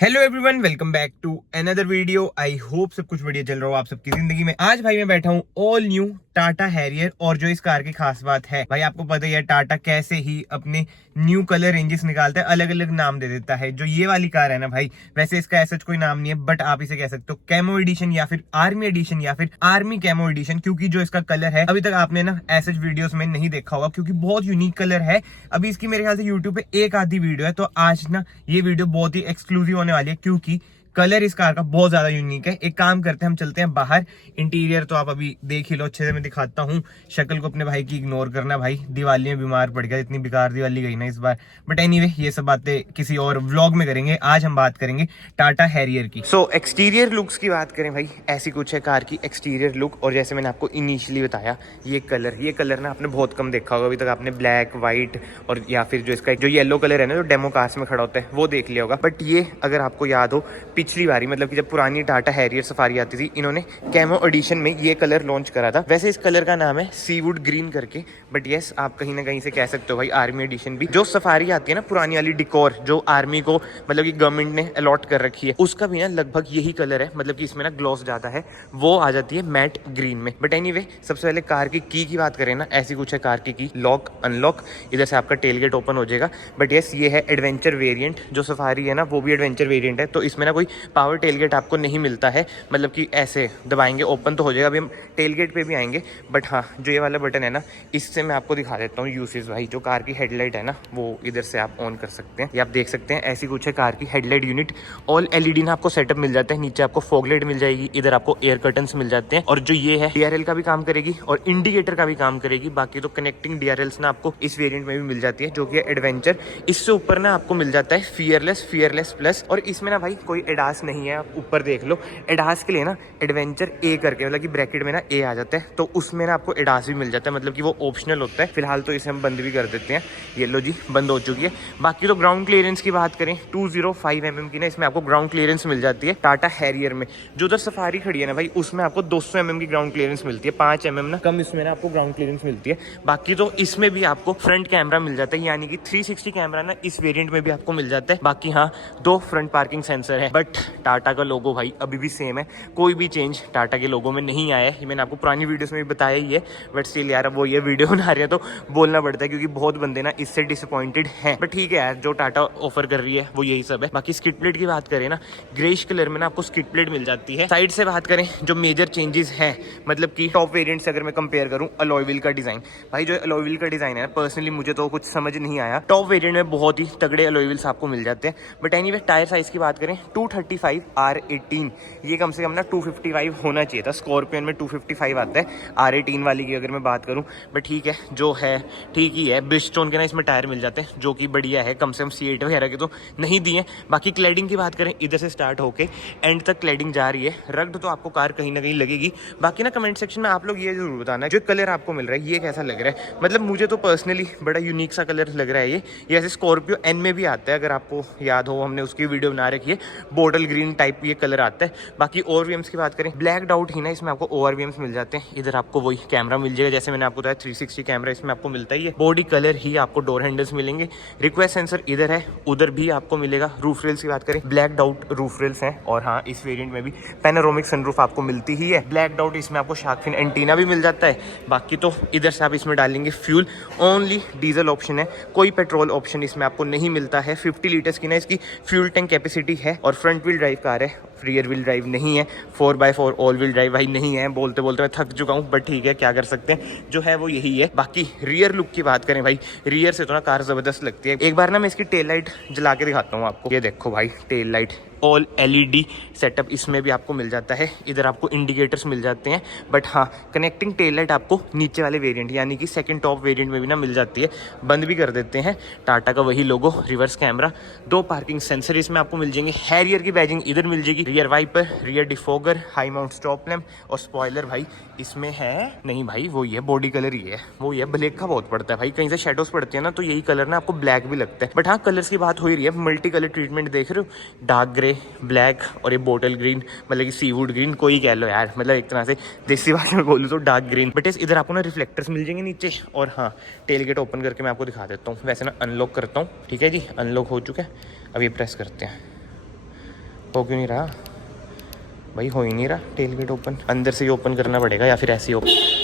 Hello everyone, welcome back to another video. I hope सब कुछ बढ़िया चल रहा हो आप सबकी जिंदगी में। आज भाई मैं बैठा हूँ ऑल न्यू टाटा हैरियर। और जो इस कार की खास बात है भाई, आपको पता ही है टाटा कैसे ही अपने न्यू कलर रेंजेस निकालता है, अलग अलग नाम दे देता है। जो ये वाली कार है ना भाई, वैसे इसका ऐसा कोई नाम नहीं है, बट आप इसे कह सकते हो कैमो एडिशन या फिर आर्मी एडिशन या फिर आर्मी कैमो एडिशन, क्योंकि जो इसका कलर है अभी तक आपने ना ऐसे वीडियोस में नहीं देखा होगा, क्योंकि बहुत यूनिक कलर है। अभी इसकी मेरे ख्याल से यूट्यूब पे एक आधी वीडियो है, तो आज ना ये वीडियो बहुत ही एक्सक्लूसिव होने वाली है, क्योंकि कलर इस कार का बहुत ज्यादा यूनिक है। एक काम करते हैं, हम चलते हैं बाहर। इंटीरियर तो आप अभी देख ही लो, अच्छे से मैं दिखाता हूँ। शक्ल को अपने भाई की इग्नोर करना भाई, दिवाली में बीमार पड़ गया, इतनी बेकार दिवाली गई ना इस बार। बट एनीवे, ये सब बातें किसी और व्लॉग में करेंगे। आज हम बात करेंगे टाटा हैरियर की। एक्सटीरियर लुक्स की बात करें भाई, ऐसी कुछ है कार की एक्सटीरियर लुक। और जैसे मैंने आपको इनिशियली बताया, ये कलर ना आपने बहुत कम देखा होगा अभी तक। आपने ब्लैक, व्हाइट और या फिर जो इसका जो येलो कलर है ना, जो डेमो कार्स में खड़ा होता है, वो देख लिया होगा। बट ये अगर आपको याद हो, पिछली बारी मतलब कि जब पुरानी टाटा हैरियर सफारी आती थी, इन्होंने कैमो एडिशन में ये कलर लॉन्च करा था। वैसे इस कलर का नाम है सीवुड ग्रीन करके, बट यस, आप कहीं ना कहीं से कह सकते हो भाई आर्मी एडिशन भी। जो सफारी आती है ना पुरानी वाली डिकोर, जो आर्मी को मतलब कि गवर्नमेंट ने अलॉट कर रखी है, उसका भी ना लगभग यही कलर है। मतलब कि इसमें ना ग्लॉस ज्यादा है, वो आ जाती है मैट ग्रीन में। बट एनीवे, सबसे पहले कार की बात करें ना, ऐसी कुछ है कार की लॉक अनलॉक। इधर से आपका टेल गेट ओपन हो जाएगा। बट यस, ये है एडवेंचर वेरिएंट। जो सफारी है ना, वो भी एडवेंचर वेरिएंट है, तो इसमें ना कोई पावर टेलगेट आपको नहीं मिलता है। मतलब कि ऐसे दबाएंगे ओपन तो हो जाएगा। अभी हम टेलगेट पे भी आएंगे। बट हाँ, जो ये वाला बटन है ना, इससे मैं आपको दिखा देता हूँ यूसेज भाई। जो कार की हेडलाइट है ना, वो इधर से आप ऑन कर सकते हैं। ये आप देख सकते हैं, ऐसी कुछ है कार की हेडलाइट यूनिट। ऑल एलईडी ना आपको सेटअप मिल जाता है। नीचे आपको फॉगलाइट मिल जाएगी, इधर आपको एयर कर्टन्स मिल जाते हैं। और जो ये है, डीआरएल का भी काम करेगी और इंडिकेटर का भी काम करेगी। बाकी तो कनेक्टिंग डीआरएल्स ना आपको इस वेरिएंट में भी मिल जाती है, जो कि एडवेंचर। इससे ऊपर ना आपको मिल जाता है फियरलेस प्लस। और इसमें ना भाई कोई एडास नहीं है, आप ऊपर देख लो। एडास के लिए ना एडवेंचर ए करके, मतलब कि ब्रैकेट में ना ए आ जाता है, तो उसमें ना आपको एडास भी मिल जाता है। मतलब कि वो ऑप्शनल होता है। फिलहाल तो इसे हम बंद भी कर देते हैं। ये लो जी, बंद हो चुकी है। बाकी तो ग्राउंड क्लियरेंस की बात करें, 205 mm की ना इसमें आपको ग्राउंड क्लियरेंस मिल जाती है टाटा हैरियर में। जो उधर सफारी खड़ी है ना भाई, उसमें आपको 200 mm की ग्राउंड क्लियरेंस मिलती है। 5 mm ना कम इसमें ना आपको ग्राउंड क्लियरेंस मिलती है। बाकी तो इसमें भी आपको फ्रंट कैमरा मिल जाता है, यानी कि 360 कैमरा ना इस वेरिएंट में भी आपको मिल जाता है। बाकी हाँ, 2 फ्रंट पार्किंग सेंसर है। बट टाटा का लोगो भाई अभी भी सेम है, कोई भी चेंज टाटा के लोगो में नहीं आया है। मैंने आपको पुरानी वीडियोस में भी बताया ही है। बट स्टिल यार, अब वो ये वीडियो बना रहे हैं तो बोलना पड़ता है, क्योंकि बहुत बंदे ना इससे डिसअपॉइंटेड हैं। बट ठीक है यार, जो टाटा ऑफर कर रही है वो यही सब है। बाकी स्किड प्लेट की बात करें ना, ग्रेइश कलर में ना आपको स्किड प्लेट मिल जाती है। साइड से बात करें, जो मेजर चेंजेस हैं, मतलब कि टॉप वेरिएंट से अगर मैं कंपेयर करूं, अलॉय व्हील का डिजाइन भाई, जो अलॉय व्हील का डिजाइन है ना, पर्सनली मुझे तो कुछ समझ नहीं आया। टॉप वेरिएंट में बहुत ही तगड़े अलॉय व्हील्स आपको मिल जाते हैं। बट एनीवे, टायर साइज की बात करें, 235 R18, ये कम से कम ना 255 होना चाहिए था। स्कॉर्पियन में 255 आता है R18 वाली की अगर मैं बात करूं। बट ठीक है, जो है ठीक ही है। ब्रिजस्टोन के ना इसमें टायर मिल जाते हैं, जो कि बढ़िया है। कम से कम C8 वगैरह के तो नहीं दिए। बाकी क्लैडिंग की बात करें, इधर से स्टार्ट होके एंड तक क्लैडिंग जा रही है। रग्ड तो आपको कार कहीं ना कहीं लगेगी। बाकी ना कमेंट सेक्शन में आप लोग ये जरूर बताना, जो कलर आपको मिल रहा है ये कैसा लग रहा है। मतलब मुझे तो पर्सनली बड़ा यूनिक सा कलर लग रहा है ये ऐसे स्कॉर्पियो एन में भी आता है, अगर आपको याद हो, हमने उसकी वीडियो बना रखी है। बॉटल ग्रीन टाइप ये कलर आता है। बाकी ORVMs की बात करें, ब्लैक डाउट ही ना इसमें आपको ORVMs मिल जाते हैं। इधर आपको वही कैमरा मिल जाएगा, जैसे मैंने आपको बताया 360 कैमरा इसमें आपको मिलता ही है। बॉडी कलर ही आपको डोर हैंडल्स मिलेंगे। रिक्वेस्ट सेंसर इधर है, उधर भी आपको मिलेगा। रूफ रेल्स की बात करें, ब्लैक डाउट रूफ रेल्स हैं। और हाँ, इस वेरिएंट में भी पैनोरामिक सनरूफ आपको मिलती ही है। ब्लैक डाउट इसमें आपको शार्क फिन एंटीना भी मिल जाता है। बाकी तो इधर से आप इसमें डालेंगे फ्यूल, ओनली डीजल ऑप्शन है, कोई पेट्रोल ऑप्शन इसमें आपको नहीं मिलता है। 50 लीटर्स की ना इसकी फ्यूल टैंक कैपेसिटी है। और फ्रंट व्हील ड्राइव कार है, रियर व्हील ड्राइव नहीं है। 4x4 ऑल व्हील ड्राइव भाई नहीं है। बोलते बोलते मैं थक चुका हूँ, बट ठीक है, क्या कर सकते हैं, जो है वो यही है। बाकी रियर लुक की बात करें भाई, रियर से तो ना कार जबरदस्त लगती है। एक बार ना मैं इसकी टेल लाइट जला के दिखाता हूँ आपको। ये देखो भाई, tail light all LED setup इसमें भी आपको मिल जाता है। इधर आपको इंडिकेटर्स मिल जाते हैं। बट हाँ, कनेक्टिंग टेल लाइट आपको नीचे वाले वेरिएंट यानी कि सेकंड टॉप वेरिएंट में भी ना मिल जाती है। बंद भी कर देते हैं, टाटा का वही लोगो, रिवर्स कैमरा, 2 पार्किंग सेंसर इसमें आपको मिल जाएंगे। हैरियर की बैजिंग इधर मिल जाएगी। Rear wiper, rear defogger, high mount stop lamp और स्पॉइलर भाई इसमें है नहीं भाई, वो ही है, बॉडी कलर ही है, वो ही है। ब्लैक का बहुत पड़ता है भाई, कहीं से शेडोज पड़ती है ना, तो यही कलर ना आपको ब्लैक भी लगता है। बट हाँ, कलर्स की बात हो ही रही है, मल्टी कलर ट्रीटमेंट देख रहे हो, डार्क ग्रे, ब्लैक और ये बोटल ग्रीन, मतलब कि सीवुड ग्रीन, कोई कह लो यार। मतलब एक तरह से देसी भाषा में बोलूँ तो डार्क ग्रीन। बट इधर आपको ना रिफ्लेक्टर्स मिल जाएंगे नीचे। और हाँ, टेल गेट ओपन करके मैं आपको दिखा देता हूँ। वैसे ना अनलॉक करता हूँ, ठीक है जी, अनलॉक हो चुका है। अब ये प्रेस करते हैं, हो क्यों नहीं रहा भाई? हो ही नहीं रहा टेल गेट ओपन। अंदर से ही ओपन करना पड़ेगा या फिर ऐसे ही ओपन।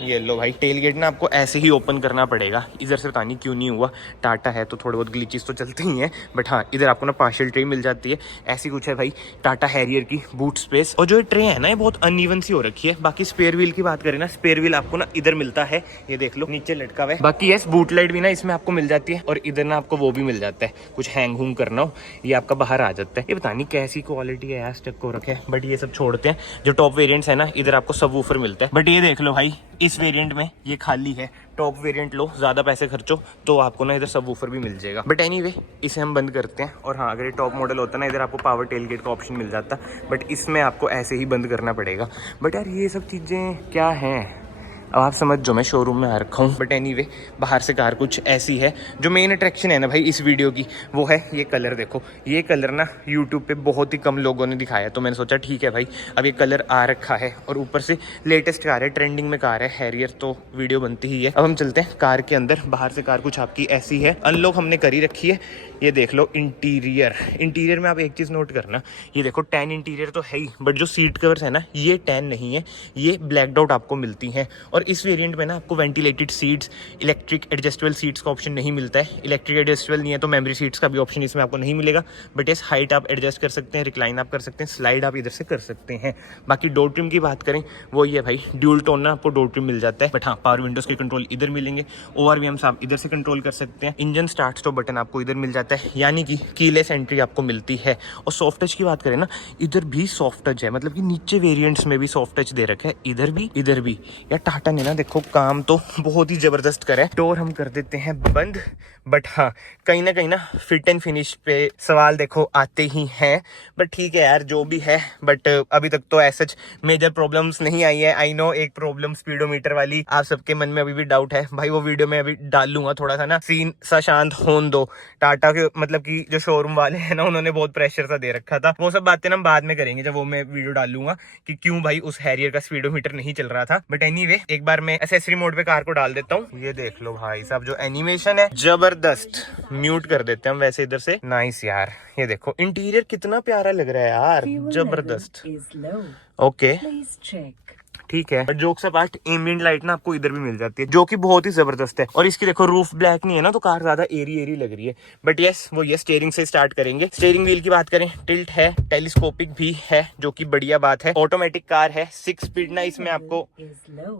ये लो भाई, टेल गेट ना आपको ऐसे ही ओपन करना पड़ेगा। इधर से पता नहीं क्यों नहीं हुआ। टाटा है तो थोड़े बहुत ग्लिचेस तो चलते ही हैं, बट हाँ इधर आपको ना पार्शियल ट्रे मिल जाती है। ऐसी कुछ है भाई टाटा हैरियर की बूट स्पेस। और जो ये ट्रे है ना, ये बहुत अनइवन सी हो रखी है। बाकी स्पेयर व्हील की बात करें ना, स्पेयर व्हील आपको ना इधर मिलता है, ये देख लो नीचे लटका हुआ है। बाकी यस, बूट लाइट भी ना इसमें आपको मिल जाती है। और इधर ना आपको वो भी मिल जाता है, कुछ हैंग हूंग करना हो ये आपका बाहर आ जाता है। ये पता नहीं कैसी क्वालिटी है यार, स्टक को रखे, बट ये सब छोड़ते हैं। जो टॉप वेरिएंट्स है ना, इधर आपको सबवूफर मिलता है। बट ये देख लो भाई, इस वेरिएंट में ये खाली है। टॉप वेरिएंट लो, ज्यादा पैसे खर्चो तो आपको ना इधर सबवूफर भी मिल जाएगा। बट एनीवे इसे हम बंद करते हैं। और हाँ, अगर ये टॉप मॉडल होता ना, इधर आपको पावर टेल गेट का ऑप्शन मिल जाता, बट इसमें आपको ऐसे ही बंद करना पड़ेगा। बट यार ये सब चीजें क्या हैं, अब आप समझ जो मैं शोरूम में आ रखा हूँ। बट एनीवे बाहर से कार कुछ ऐसी है। जो मेन अट्रैक्शन है ना भाई इस वीडियो की, वो है ये कलर। देखो ये कलर ना यूट्यूब पे बहुत ही कम लोगों ने दिखाया, तो मैंने सोचा ठीक है भाई अब ये कलर आ रखा है और ऊपर से लेटेस्ट कार है, ट्रेंडिंग में कार है हैरियर, तो वीडियो बनती ही है। अब हम चलते हैं कार के अंदर। बाहर से कार कुछ आपकी ऐसी है, अनलॉक हमने करी रखी है। ये देख लो इंटीरियर में आप एक चीज़ नोट करना, ये देखो टैन इंटीरियर तो है ही, बट जो सीट कवर्स है ना ये टैन नहीं है, ये ब्लैक आउट आपको मिलती हैं। और इस वेरिएंट में ना आपको ventilated seats, electric adjustable seats का ऑप्शन नहीं मिलता है। इलेक्ट्रिक एडजस्टेबल नहीं है तो मेमोरी सीट्स का भी ऑप्शन इसमें आपको नहीं मिलेगा। बट इस हाइट आप एडजस्ट कर सकते हैं, रिक्लाइन आप कर सकते हैं, स्लाइड आप इधर से कर सकते हैं। बाकी डोर ट्रिम की बात करें, वो ये भाई ड्यूल टोन ना आपको डोर ट्रिम मिल जाता है। बट हाँ, पावर विंडोज के कंट्रोल इधर मिलेंगे, ORVMs आप इधर से कंट्रोल कर सकते हैं, इंजन स्टार्ट स्टॉप बटन आपको इधर मिल जाता है, यानी कि कीलेस एंट्री आपको मिलती है। और सॉफ्ट टच की बात करें ना, इधर भी सॉफ्ट टच है, मतलब कि नीचे वेरिएंट्स में भी सॉफ्ट टच दे रखा है, इधर भी। यार टाटा ने ना देखो काम तो बहुत ही जबरदस्त करा है। डोर हम कर देते हैं बंद। बट हाँ, कहीं ना फिट एंड फिनिश पे सवाल देखो आते ही हैं। बट ठीक है यार, जो भी है। बट अभी तक तो ऐसा मेजर प्रॉब्लम्स नहीं आई है। आई नो एक प्रॉब्लम स्पीडोमीटर वाली आप सबके मन में अभी भी डाउट है भाई, वो वीडियो में अभी डाल लूंगा। थोड़ा सा ना सीन सा शांत होने दो। टाटा के मतलब कि जो शोरूम वाले हैं ना, उन्होंने बहुत प्रेशर सा दे रखा था। वो सब बातें ना बाद में करेंगे, जब वो मैं वीडियो डालूंगा कि क्यों भाई उस हैरियर का स्पीडोमीटर नहीं चल रहा था। बट एनीवे एक बार मैं एसेसरी मोड पे कार को डाल देता हूँ। ये देख लो भाई साहब, जो एनिमेशन है जबरदस्त। म्यूट कर देते हैं हम वैसे इधर से। नाइस यार, ये देखो इंटीरियर कितना प्यारा लग रहा है यार, जबरदस्त। ओके ठीक है। जोक्स अपार्ट, एम्बिएंट लाइट ना आपको इधर भी मिल जाती है, जो कि बहुत ही जबरदस्त है। और इसकी देखो रूफ ब्लैक नहीं है ना, तो कार ज्यादा एरी लग रही है। बट यस, वो ये स्टीयरिंग से स्टार्ट करेंगे। स्टीयरिंग व्हील की बात करें, टिल्ट है, टेलीस्कोपिक भी है, जो कि बढ़िया बात है। ऑटोमेटिक कार है, 6 स्पीड ना इसमें आपको।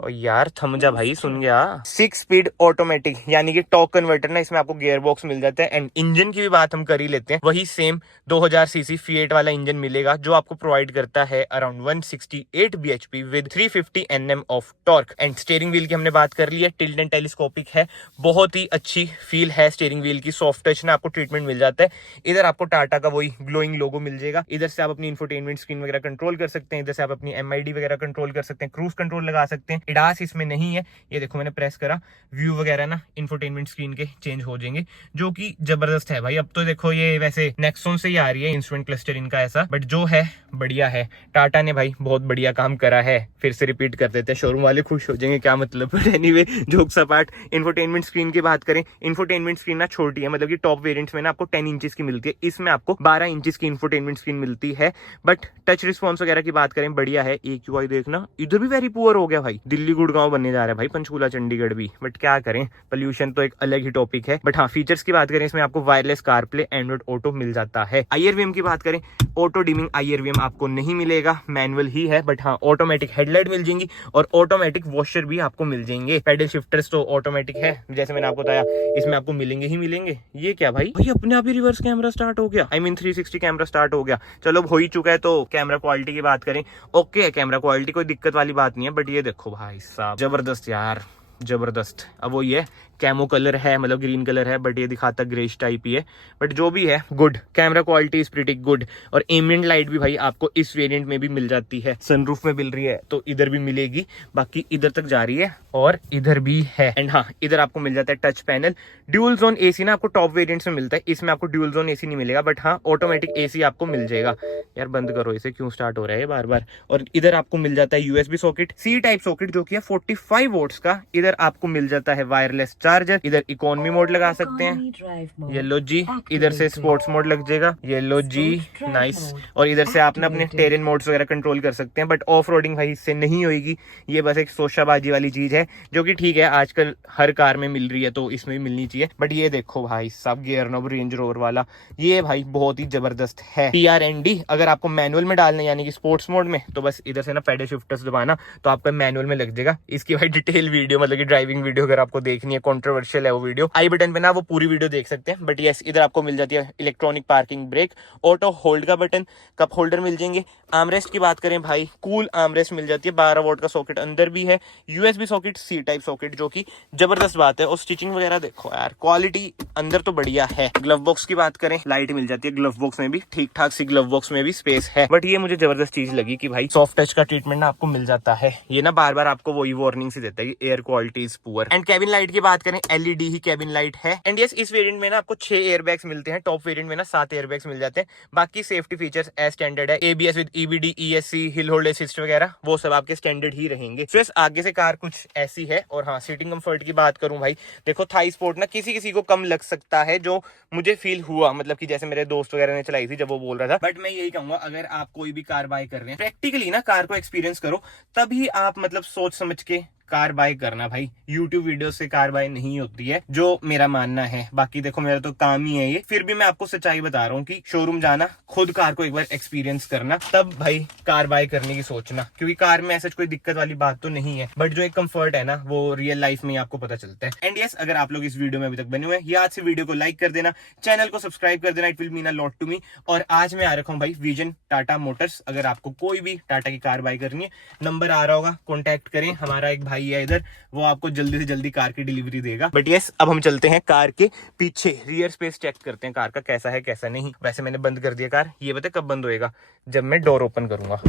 और यार थम जा भाई, सुन गया। 6 स्पीड ऑटोमेटिक, यानी कि टॉर्क कन्वर्टर ना इसमें आपको गियर बॉक्स मिल जाता है। एंड इंजन की भी बात हम कर ही लेते हैं, वही सेम 2000 सीसी Fiat वाला इंजन मिलेगा, जो आपको प्रोवाइड करता है around 168 bhp with 350 Nm of torque. And steering wheel की हमने बात कर ली है, टिल्ट एंड टेलीस्कोपिक है, बहुत ही अच्छी फील है स्टीयरिंग व्हील की। सॉफ्ट टच ना आपको ट्रीटमेंट मिल जाता है। इधर आपको टाटा का वही ग्लोइंग लोगो मिल जाएगा। इधर से आप अपनी इंफोटेनमेंट स्क्रीन वगैरह कंट्रोल कर सकते हैं, इधर से आप अपनी MID वगैरह कंट्रोल कर सकते हैं, क्रूज कंट्रोल लगा सकते हैं। एडास इसमें नहीं है, ये देखो मैंने प्रेस करा, व्यू वगैरह ना इंफोटेनमेंट स्क्रीन के चेंज हो जाएंगे, जो कि जबरदस्त है भाई। अब तो देखो ये वैसे नेक्सॉन से ही आ रही है इंस्ट्रूमेंट क्लस्टर इनका ऐसा, बट जो है बढ़िया है। टाटा ने भाई बहुत बढ़िया काम करा है। फिर से रिपीट कर देते हैं, शोरूम वाले खुश हो जाएंगे, क्या मतलब। But anyway jokes apart, infotainment screen की बात करें, इंफोटेनमेंट स्क्रीन ना छोटी है, मतलब कि टॉप वेरिएंट्स में ना आपको 10 इंचेस की मिलती है, इसमें आपको 12 इंचेस की इंफोटेनमेंट स्क्रीन मिलती है। बट टच रिस्पॉन्स वगैरह की बात करें, बढ़िया है। EQI देखना, इधर भी वेरी पुअर हो गया भाई, दिल्ली गुड़गांव बनने जा रहा है भाई, पंचकूला चंडीगढ़ भी। बट क्या करें, पोल्यूशन तो एक अलग ही टॉपिक है। बट हाँ, फीचर्स की बात करें, इसमें आपको वायरलेस कारप्ले, एंड्रॉइड ऑटो मिल जाता है। IRVM की बात करें, ऑटो डिमिंग IRVM आपको नहीं मिलेगा, मैनुअल ही है। बट हाँ, ऑटोमेटिक हेडलाइट मिल जाएंगी और ऑटोमेटिक वॉशर भी आपको मिल जाएंगे। पेडल शिफ्टर्स तो ऑटोमेटिक है, जैसे मैंने आपको बताया, इसमें आपको मिलेंगे ही मिलेंगे। ये क्या भाई अपने आप ही रिवर्स कैमरा स्टार्ट हो गया, I mean 360 कैमरा स्टार्ट हो गया। चलो हो ही चुका है, तो कैमरा क्वालिटी की बात करें, ओके है कैमरा क्वालिटी, कोई दिक्कत वाली बात नहीं है। बट ये देखो भाई साहब, जबरदस्त यार, जबरदस्त। अब वो ये कैमो कलर है, मतलब ग्रीन कलर है, बट ये दिखाता ग्रेश टाइप ही है। बट जो भी है, good camera quality is pretty good. और एम्बिएंट लाइट भी भाई आपको इस वेरिएंट में भी मिल जाती है, सनरूफ में मिल रही है तो इधर भी मिलेगी। बाकी इधर तक जा रही है और इधर भी है। एंड हाँ, इधर आपको मिल जाता है touch panel. Dual zone AC ना आपको टॉप वेरिएंट्स में मिलता है, इसमें आपको ड्यूल जोन AC नहीं मिलेगा। बट हाँ, ऑटोमेटिक AC आपको मिल जाएगा। यार बंद करो इसे, क्यों स्टार्ट हो रहा है बार बार। और इधर आपको मिल जाता है USB socket, C type socket, जो कि है 45 वोल्ट्स का। इधर आपको मिल जाता है वायरलेस चार्जर, इधर इकोनॉमी मोड लगा सकते हैं, ये लो जी, इधर से स्पोर्ट्स मोड लग जाएगा, ये लो जी, नाइस। और इधर से आप ना अपने टेरेन मोड्स वगैरह कंट्रोल कर सकते हैं, बट ऑफ रोडिंग भाई इससे नहीं होगी। ये बस एक शोशाबाजी वाली चीज है जो कि ठीक है, आजकल हर कार में मिल रही है तो इसमें भी मिलनी चाहिए। बट ये देखो भाई सब गियर नॉब रेंज रोवर वाला, ये भाई बहुत ही जबरदस्त है। TRND अगर आपको मैनुअल में डालना यानी कि स्पोर्ट्स मोड में, तो बस इधर से ना पेडल शिफ्टर्स दबाना तो आपका मैनुअल में लग जाएगा। इसकी भाई डिटेल वीडियो मतलब कि ड्राइविंग वीडियो अगर आपको देखनी है, कंट्रोवर्शियल है वो वीडियो, आई बटन पे ना वो पूरी वीडियो देख सकते हैं। बट यस, इधर आपको मिल जाती है electronic parking brake, auto hold का बटन, कप होल्डर मिल जाएंगे। आर्मरेस्ट की बात करें भाई, कूल आर्मरेस्ट मिल जाती है, 12 वोल्ट का सॉकेट अंदर भी है, USB socket, C type socket, जो कि जबरदस्त बात है। और स्टिचिंग वगैरह देखो यार, क्वालिटी अंदर तो बढ़िया है। ग्लव बॉक्स की बात करें, लाइट मिल जाती है ग्लव बॉक्स में भी, ठीक ठाक सी ग्लव बॉक्स में भी स्पेस है। बट ये मुझे जबरदस्त चीज लगी कि भाई सॉफ्ट टच का ट्रीटमेंट ना आपको मिल जाता है। ये ना बार बार आपको वही वार्निंग से देता है कि air quality is poor. And cabin light की बात करें, LED ही कैबिन लाइट है। एंड यस, इस वेरिएंट में ना आपको 6 एयरबैग्स मिलते हैं, टॉप वेरिएंट में ना 7 एयरबैग्स मिल जाते हैं। बाकी सेफ्टी फीचर्स एज स्टैंडर्ड है, ABS with EBD, ESC, hill hold assist वगैरह वो सब आपके स्टैंडर्ड ही रहेंगे। फिर आगे से कार कुछ ऐसी है। और हाँ, सीटिंग कंफर्ट की बात करूं भाई, देखो थाई स्पोर्ट ना किसी किसी को कम लग सकता है, जो मुझे फील हुआ, मतलब कि जैसे मेरे दोस्त वगैरह ने चलाई थी जब वो बोल रहा था। बट मैं यही कहूंगा, अगर आप कोई भी कार बाय कर रहे हैं, प्रैक्टिकली ना कार को एक्सपीरियंस करो, तभी आप मतलब सोच समझ के कार बाय करना भाई। YouTube वीडियो से कार बाय नहीं होती है, जो मेरा मानना है। बाकी देखो मेरा तो काम ही है ये, फिर भी मैं आपको सच्चाई बता रहा हूँ कि शोरूम जाना, खुद कार को एक बार एक्सपीरियंस करना, तब भाई कार बाय करने की सोचना। क्योंकि कार में ऐसा कोई दिक्कत वाली बात तो नहीं है, बट जो एक कंफर्ट है ना, वो रियल लाइफ में आपको पता चलता है। एंड यस, अगर आप लोग इस वीडियो में अभी तक बने हुए हैं, आज से वीडियो को लाइक कर देना, चैनल को सब्सक्राइब कर देना, it will mean a lot to me. और आज मैं आ रखा हूँ भाई विजन टाटा मोटर्स। अगर आपको कोई भी टाटा की कार बाय करनी है, नंबर आ रहा होगा, कॉन्टैक्ट करें। हमारा एक भाई है इधर, वो आपको जल्दी से जल्दी कार की डिलीवरी देगा। बट यस, अब हम चलते हैं कार के पीछे, रियर स्पेस चेक करते हैं कार का कैसा है कैसा नहीं। वैसे मैंने बंद कर दिया कार, ये बता कब बंद होएगा, जब मैं डोर ओपन करूंगा।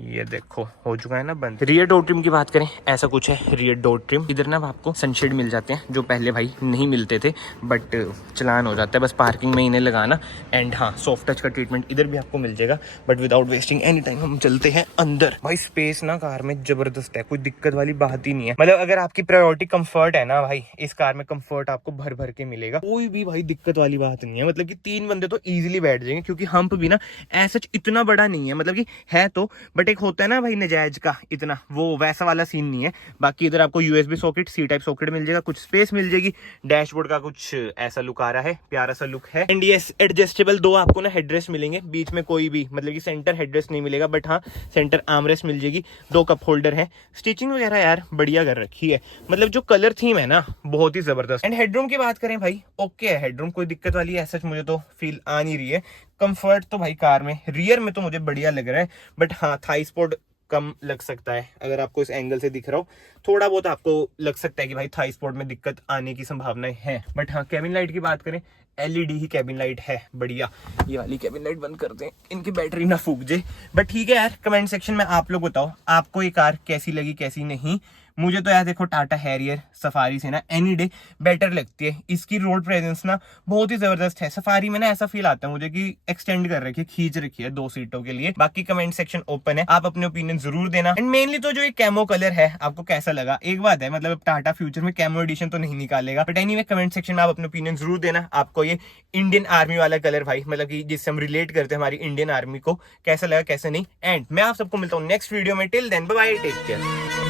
ये देखो हो चुका है ना बंद। रियर डोर ट्रिम की बात करें, ऐसा कुछ है रियर डोर ट्रिम। इधर ना आपको सनशेड मिल जाते हैं, जो पहले भाई नहीं मिलते थे, बट चलान हो जाता है, बस पार्किंग में इन्हें लगाना। एंड हाँ, सॉफ्ट टच का ट्रीटमेंट इधर भी आपको मिल जाएगा। But without wasting any time हम चलते हैं अंदर। भाई स्पेस ना कार में जबरदस्त है, कोई दिक्कत वाली बात ही नहीं है। मतलब अगर आपकी प्रायोरिटी कंफर्ट है ना भाई, इस कार में कंफर्ट आपको भर भर के मिलेगा, कोई भी भाई दिक्कत वाली बात नहीं है। मतलब कि 3 बंदे तो इजीली बैठ जाएंगे, क्योंकि हम्प भी ना ऐसा इतना बड़ा नहीं है, मतलब कि है तो, बट एक होता है ना भाई नजायज का इतना, वो वैसा वाला सीन नहीं है। बाकी इधर आपको USB socket, C type socket मिल जाएगा, कुछ स्पेस मिल जाएगी। डैशबोर्ड का कुछ ऐसा लुक आ रहा है, प्यारा सा लुक है। एंड यस, एडजस्टेबल 2 आपको ना हेडरेस्ट मिलेंगे, बीच में कोई भी मतलब कि सेंटर हेडरेस्ट नहीं मिलेगा, बट हाँ सेंटर आर्मरेस्ट मिल जाएगी। 2 कप होल्डर है। स्टिचिंग वगैरह यार बढ़िया कर रखी है, मतलब जो कलर थीम है ना बहुत ही जबरदस्त। एंड हेडरूम की बात करें भाई, ओके है हेडरूम, कोई दिक्कत वाली ऐसा मुझे तो फील आ नहीं रही है। कंफर्ट तो भाई कार में, रियर में तो मुझे बढ़िया लग रहा है, बट हाँ थाई स्पोर्ट कम लग सकता है। अगर आपको इस एंगल से दिख रहा हो, थोड़ा बहुत आपको लग सकता है कि भाई थाई स्पोर्ट में दिक्कत आने की संभावनाएं हैं। बट हाँ, कैबिन लाइट की बात करें, LED ही कैबिन लाइट है, बढ़िया। ये वाली कैबिन लाइट बंद कर दें, इनकी बैटरी ना फूक जाए। बट ठीक है यार, कमेंट सेक्शन में आप लोग बताओ आपको ये कार कैसी लगी कैसी नहीं। मुझे तो यार देखो टाटा हैरियर सफारी से ना एनी डे बेटर लगती है। इसकी रोड प्रेजेंस ना बहुत ही जबरदस्त है। सफारी में ना ऐसा फील आता है मुझे कि एक्सटेंड कर रखी है, खींच रखी है 2 सीटों के लिए। बाकी कमेंट सेक्शन ओपन है, आप अपने ओपिनियन जरूर देना। एंड मेनली तो जो ये कैमो कलर है आपको कैसा लगा। एक बात है, मतलब टाटा फ्यूचर में कैमो एडिशन तो नहीं निकालेगा, बट एनीवे कमेंट सेक्शन में आप अपने ओपिनियन जरूर देना। आपको ये इंडियन आर्मी वाला कलर भाई, मतलब कि जिससे हम रिलेट करते हैं हमारी इंडियन आर्मी को, कैसा लगा कैसे नहीं। एंड मैं आप सबको मिलता हूँ नेक्स्ट वीडियो में। Till then bye bye, take care.